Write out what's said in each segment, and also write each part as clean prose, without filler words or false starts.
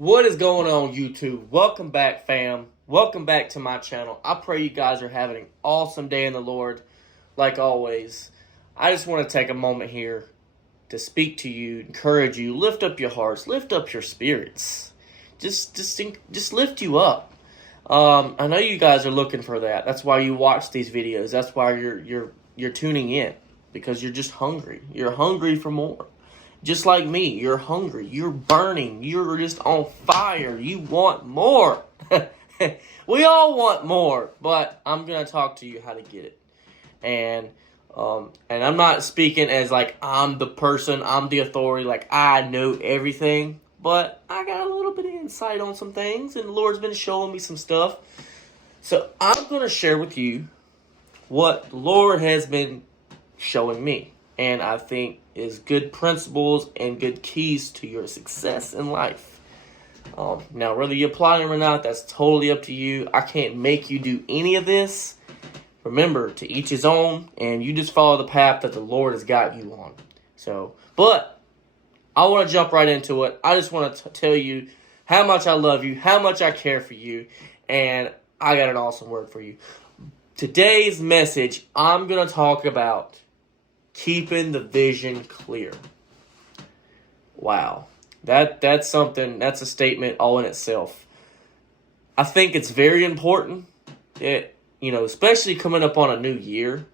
What is going on, YouTube? Welcome back, fam. Welcome back to my channel. I pray you guys are having an awesome day in the Lord, like always. I just want to take a moment here to speak to you, encourage you, lift up your hearts, lift up your spirits. Just lift you up. I know you guys are looking for that. That's why you watch these videos. That's why you're tuning in, because you're just hungry. You're hungry for more. Just like me, you're hungry, you're burning, you're just on fire, you want more. We all want more, but I'm going to talk to you how to get it. And I'm not speaking as like I'm the person, I'm the authority, like I know everything, but I got a little bit of insight on some things, and the Lord's been showing me some stuff. So I'm going to share with you what the Lord has been showing me, and I think is good principles and good keys to your success in life. Now, whether you apply them or not, that's totally up to you. I can't make you do any of this. Remember, to each his own, and you just follow the path that the Lord has got you on. But I want to jump right into it. I just want to tell you how much I love you, how much I care for you, and I got an awesome word for you. Today's message, I'm going to talk about keeping the vision clear. Wow. That's something, that's a statement all in itself. I think it's very important that, especially coming up on a new year.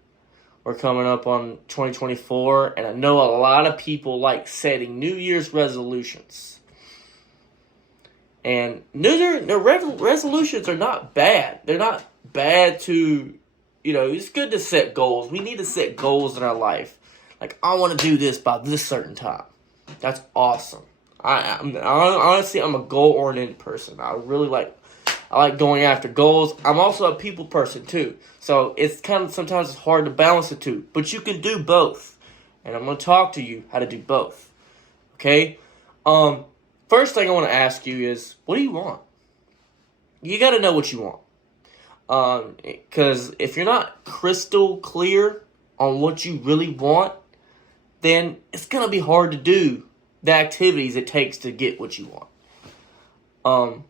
We're coming up on 2024, and I know a lot of people like setting New Year's resolutions. And resolutions are not bad. They're not bad to, it's good to set goals. We need to set goals in our life. Like, I want to do this by this certain time. That's awesome. Honestly, I'm a goal-oriented person. I like going after goals. I'm also a people person too. So it's kind of sometimes it's hard to balance the two. But you can do both. And I'm going to talk to you how to do both. Okay? First thing I want to ask you is, what do you want? You got to know what you want. Because if you're not crystal clear on what you really want, then it's going to be hard to do the activities it takes to get what you want.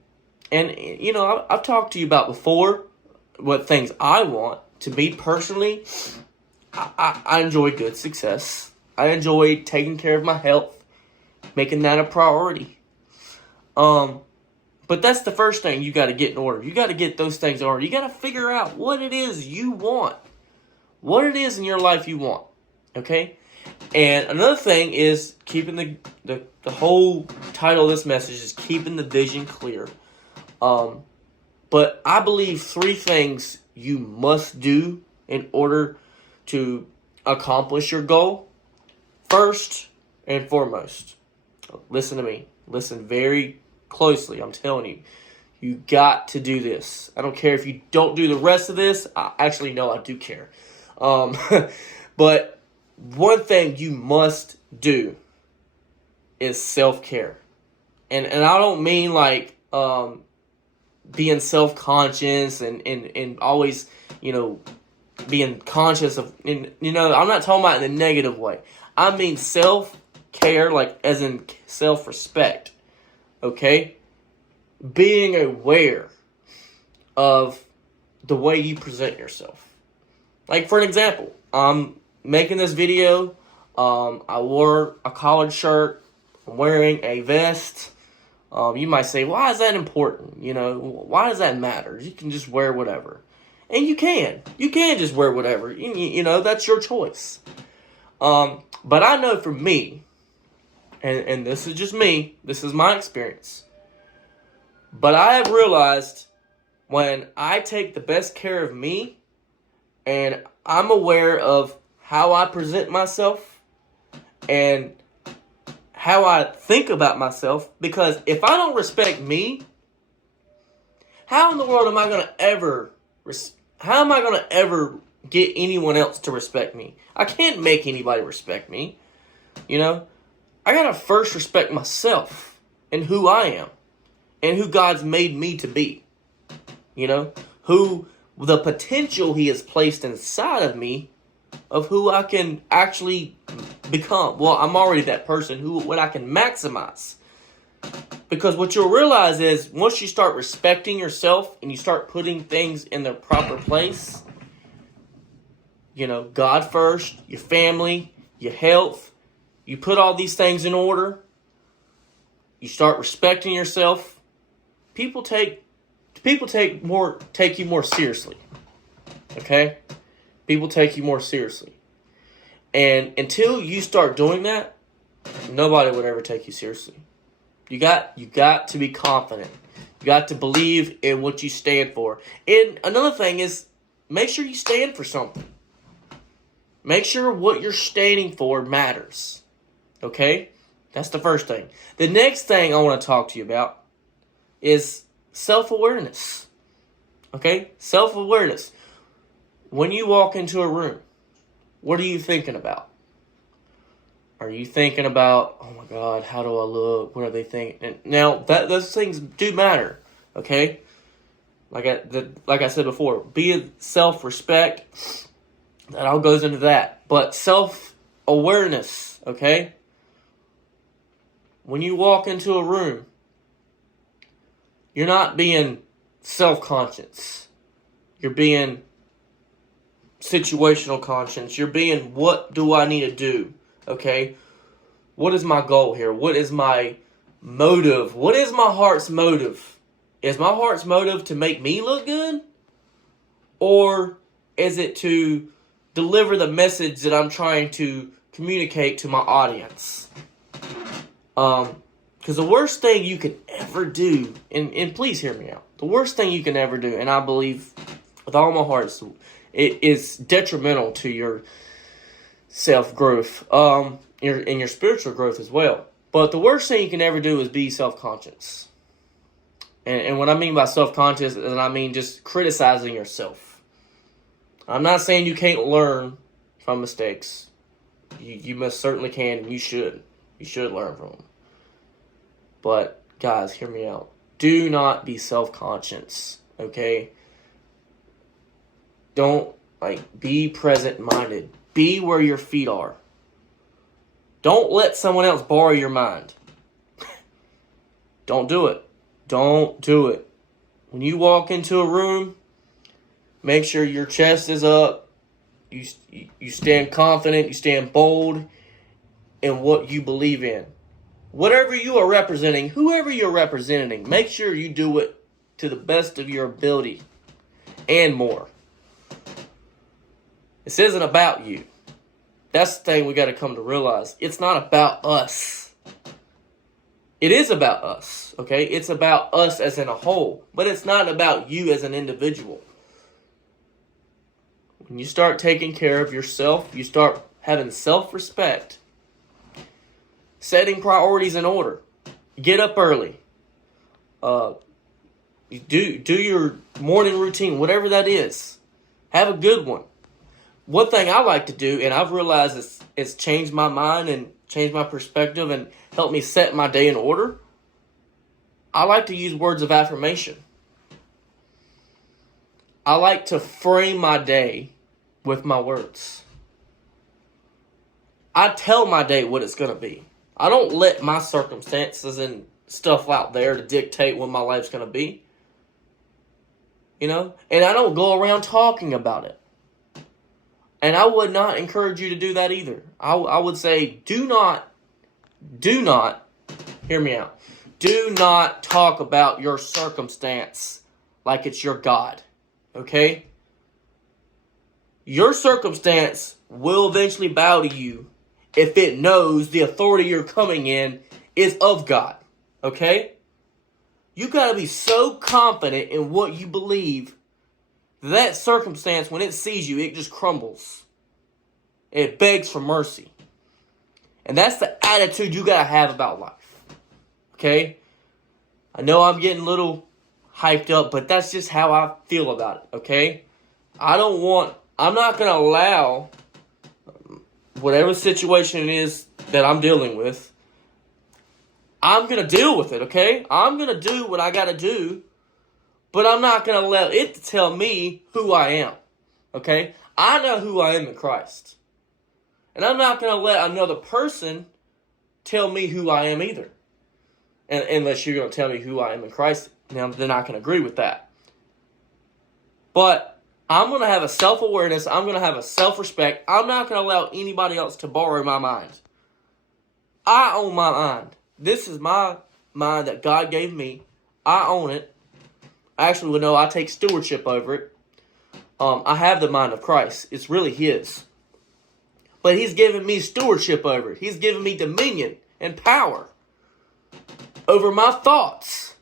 I've talked to you about before what things I want. To me personally, I enjoy good success. I enjoy taking care of my health, making that a priority. But that's the first thing you got to get in order. You got to get those things in order. You got to figure out what it is you want. What it is in your life you want. Okay? And another thing is keeping the whole title of this message is keeping the vision clear. But I believe 3 things you must do in order to accomplish your goal. First and foremost, listen to me. Listen very closely. I'm telling you, you got to do this. I don't care if you don't do the rest of this. I do care. But one thing you must do is self-care. And I don't mean like being self-conscious and always, being conscious of, I'm not talking about in a negative way. I mean self-care, like as in self-respect. Okay? Being aware of the way you present yourself. Like, for an example, I'm making this video. I wore a collared shirt. I'm wearing a vest. You might say, why is that important? Why does that matter? You can just wear whatever. And you can. You can just wear whatever. That's your choice. But I know for me, and this is just me, this is my experience, but I have realized when I take the best care of me and I'm aware of how I present myself and how I think about myself, because if I don't respect me, how in the world am I going to ever get anyone else to respect me? I can't make anybody respect me. I got to first respect myself and who I am and who God's made me to be. Who the potential he has placed inside of me of who I can actually become. Well, I'm already that person. What I can maximize. Because what you'll realize is once you start respecting yourself and you start putting things in their proper place, God first, your family, your health, you put all these things in order, you start respecting yourself, people take you more seriously. Okay? People take you more seriously. And until you start doing that, nobody would ever take you seriously. You got to be confident. You got to believe in what you stand for. And another thing is, make sure you stand for something. Make sure what you're standing for matters. Okay? That's the first thing. The next thing I want to talk to you about is self-awareness. Okay? Self-awareness. When you walk into a room, what are you thinking about? Are you thinking about, oh my God, how do I look? What are they thinking? And now, those things do matter, okay? Like I said before, be self-respect. That all goes into that. But self-awareness, okay? When you walk into a room, you're not being self-conscious. You're being situational conscious. You're being, what do I need to do? Okay? What is my goal here? What is my motive? What is my heart's motive? Is my heart's motive to make me look good? Or is it to deliver the message that I'm trying to communicate to my audience? Because the worst thing you can ever do, and please hear me out, the worst thing you can ever do, and I believe with all my heart, it is detrimental to your self-growth, and your spiritual growth as well. But the worst thing you can ever do is be self-conscious. And what I mean by self-conscious is I mean just criticizing yourself. I'm not saying you can't learn from mistakes. You most certainly can, and you should. You should learn from them. But, guys, hear me out. Do not be self-conscious, okay? Don't, be present-minded. Be where your feet are. Don't let someone else borrow your mind. Don't do it. Don't do it. When you walk into a room, make sure your chest is up. You stand confident. You stand bold in what you believe in. Whatever you are representing, whoever you're representing, make sure you do it to the best of your ability and more. This isn't about you. That's the thing we got to come to realize. It's not about us. It is about us, okay? It's about us as in a whole, but it's not about you as an individual. When you start taking care of yourself, you start having self-respect, setting priorities in order, get up early, you do your morning routine, whatever that is. Have a good one. One thing I like to do, and I've realized it's changed my mind and changed my perspective and helped me set my day in order, I like to use words of affirmation. I like to frame my day with my words. I tell my day what it's going to be. I don't let my circumstances and stuff out there to dictate what my life's going to be. And I don't go around talking about it. And I would not encourage you to do that either. I would say, do not, hear me out. Do not talk about your circumstance like it's your God. Okay? Your circumstance will eventually bow to you if it knows the authority you're coming in is of God. Okay? You got to be so confident in what you believe that circumstance, when it sees you, it just crumbles. It begs for mercy. And that's the attitude you got to have about life. Okay? I know I'm getting a little hyped up, but that's just how I feel about it. Okay? I'm not going to allow whatever situation it is that I'm dealing with, I'm going to deal with it, okay? I'm going to do what I got to do, but I'm not going to let it tell me who I am, okay? I know who I am in Christ. And I'm not going to let another person tell me who I am either. unless you're going to tell me who I am in Christ. Now, then I can agree with that. But I'm going to have a self-awareness. I'm going to have a self-respect. I'm not going to allow anybody else to borrow my mind. I own my mind. This is my mind that God gave me. I own it. Actually, well, no, I take stewardship over it. I have the mind of Christ. It's really His. But He's given me stewardship over it. He's given me dominion and power over my thoughts.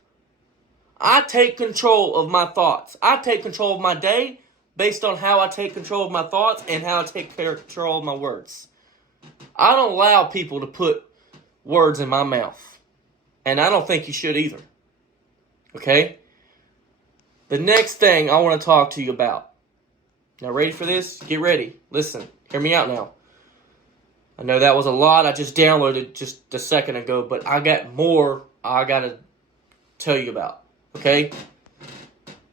I take control of my thoughts. I take control of my day based on how I take control of my thoughts and how I take control of my words. I don't allow people to put words in my mouth. And I don't think you should either. Okay? The next thing I want to talk to you about. Now, ready for this? Get ready. Listen. Hear me out now. I know that was a lot I just downloaded just a second ago, but I got more I got to tell you about. Okay?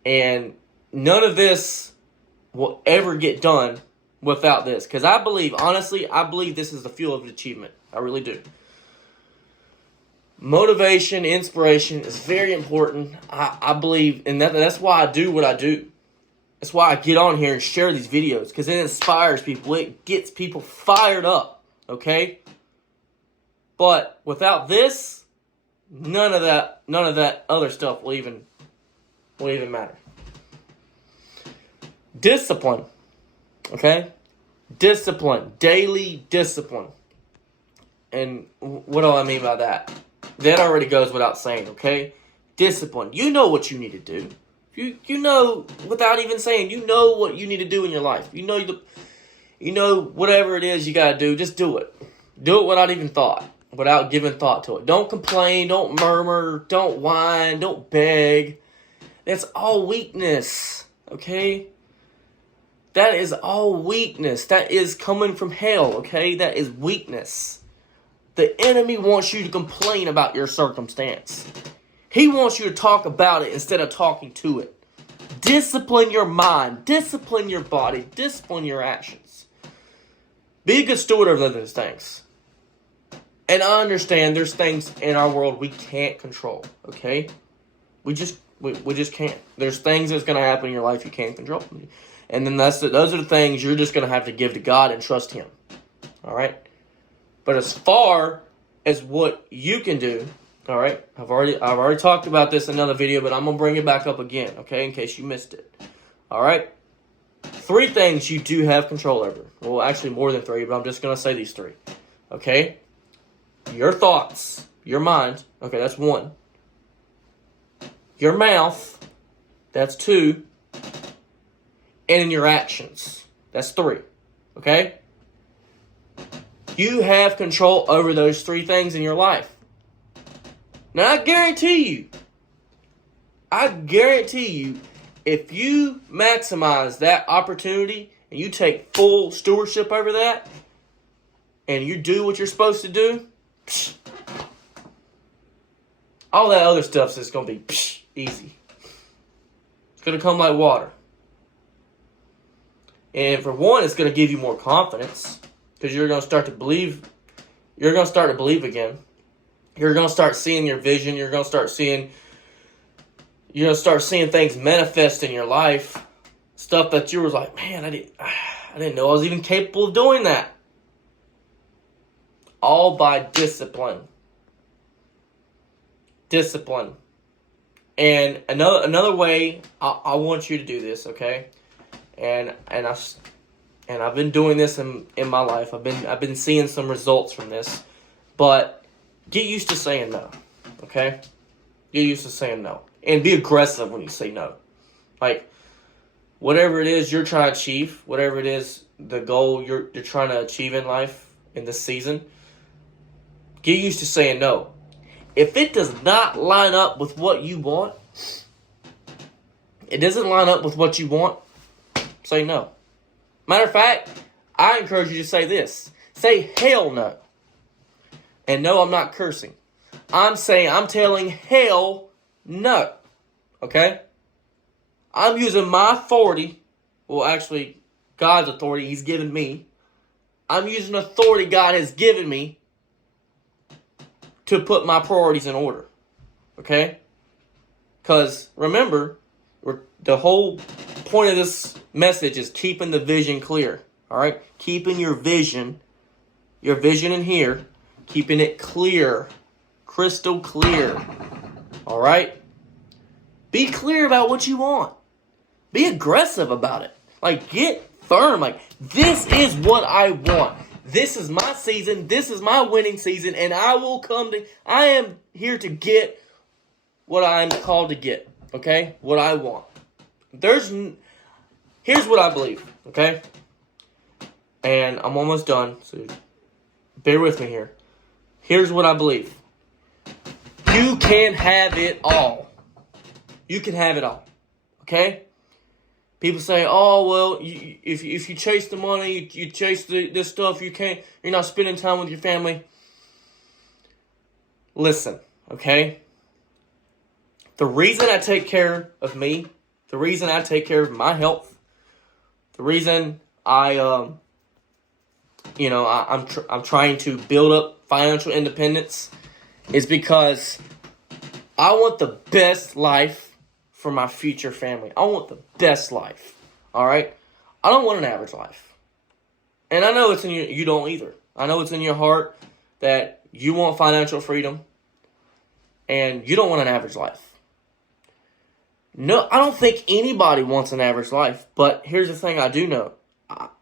And none of this will ever get done without this. Because I believe, honestly, I believe this is the fuel of achievement. I really do. Motivation, inspiration is very important. I believe, and that's why I do what I do. That's why I get on here and share these videos, because it inspires people. It gets people fired up, okay? But without this, none of that other stuff will even matter. Discipline, okay? Discipline, daily discipline. And what do I mean by that? That already goes without saying, okay? Discipline. You know what you need to do. You know, without even saying, you know what you need to do in your life. You know whatever it is you got to do, just do it. Do it without giving thought to it. Don't complain, don't murmur, don't whine, don't beg. That's all weakness, okay? That is all weakness. That is coming from hell, okay? That is weakness. The enemy wants you to complain about your circumstance. He wants you to talk about it instead of talking to it. Discipline your mind. Discipline your body. Discipline your actions. Be a good steward of those things. And I understand there's things in our world we can't control. Okay? We just can't. There's things that's going to happen in your life you can't control. And then those are the things you're just going to have to give to God and trust Him. All right? But as far as what you can do, all right, I've already talked about this in another video, but I'm going to bring it back up again, okay, in case you missed it. All right? 3 things you do have control over. Well, actually more than 3, but I'm just going to say these 3. Okay? Your thoughts, your mind, okay, that's 1. Your mouth, that's 2. And in your actions, that's 3. Okay? You have control over those 3 things in your life. Now, I guarantee you, if you maximize that opportunity and you take full stewardship over that and you do what you're supposed to do, all that other stuff's just going to be easy. It's going to come like water. And for one, it's going to give you more confidence. Because you're going to start to believe. You're going to start to believe again. You're going to start seeing your vision. You're going to start seeing things manifest in your life. Stuff that you were like, man, I didn't know I was even capable of doing that. All by discipline. Discipline. And another way I want you to do this, okay? And I've been doing this in my life. I've been seeing some results from this. But get used to saying no. Okay? Get used to saying no. And be aggressive when you say no. Like, whatever it is you're trying to achieve, whatever it is the goal you're trying to achieve in life in this season, get used to saying no. If it does not line up with what you want, say no. Matter of fact, I encourage you to say this. Say hell no. And no, I'm not cursing. I'm telling hell no. Okay? I'm using my authority. Well, actually, God's authority He's given me. I'm using authority God has given me to put my priorities in order. Okay? Because remember, the whole point of this message is keeping the vision clear. All right? Keeping your vision in here, keeping it clear, crystal clear. All right? Be clear about what you want. Be aggressive about it. Like, get firm. Like, this is what I want. This is my season. This is my winning season. And I am here to get what I'm called to get. Okay? What I want. Here's what I believe. Okay? And I'm almost done. So bear with me here. Here's what I believe. You can have it all. You can have it all. Okay? People say, oh, well, if you chase the money, you chase this stuff, you're not spending time with your family. Listen, okay? The reason I take care of me, the reason I take care of my health, the reason I'm trying to build up financial independence is because I want the best life for my future family. I want the best life. All right? I don't want an average life. And I know you don't either. I know it's in your heart that you want financial freedom and you don't want an average life. No, I don't think anybody wants an average life, but here's the thing I do know.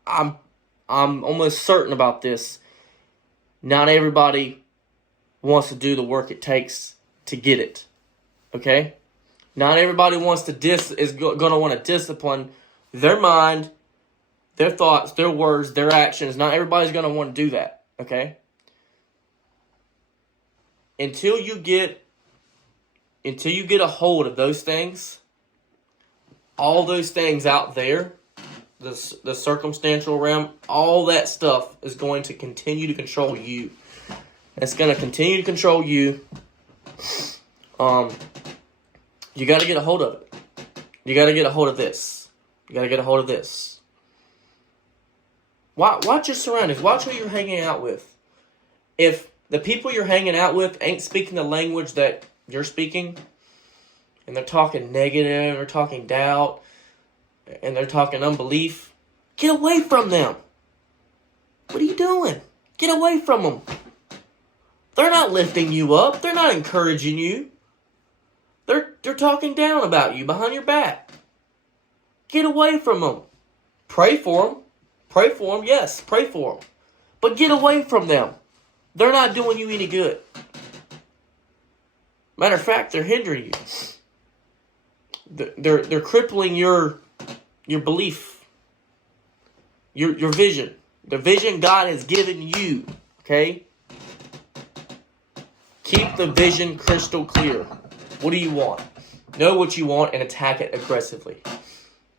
I'm almost certain about this. Not everybody wants to do the work it takes to get it. Okay? Not everybody is going to want to discipline their mind, their thoughts, their words, their actions. Not everybody's going to want to do that. Okay? Until you get a hold of those things, all those things out there, the circumstantial realm, all that stuff is going to continue to control you. It's going to continue to control you. You got to get a hold of it. You got to get a hold of this. You got to get a hold of this. Watch your surroundings. Watch who you're hanging out with. If the people you're hanging out with ain't speaking the language that you're speaking, and they're talking negative, or talking doubt, and they're talking unbelief, get away from them. What are you doing? Get away from them. They're not lifting you up. They're not encouraging you. They're talking down about you behind your back. Get away from them. Pray for them. Pray for them. Yes, pray for them. But get away from them. They're not doing you any good. Matter of fact, they're hindering you. They're crippling your belief, your vision, the vision God has given you. Okay. Keep the vision crystal clear. What do you want? Know what you want and attack it aggressively.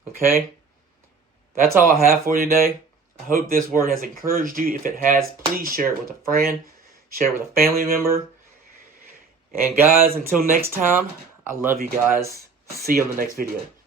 Okay? That's all I have for you today. I hope this word has encouraged you. If it has, please share it with a friend. Share it with a family member. And guys, until next time, I love you guys. See you on the next video.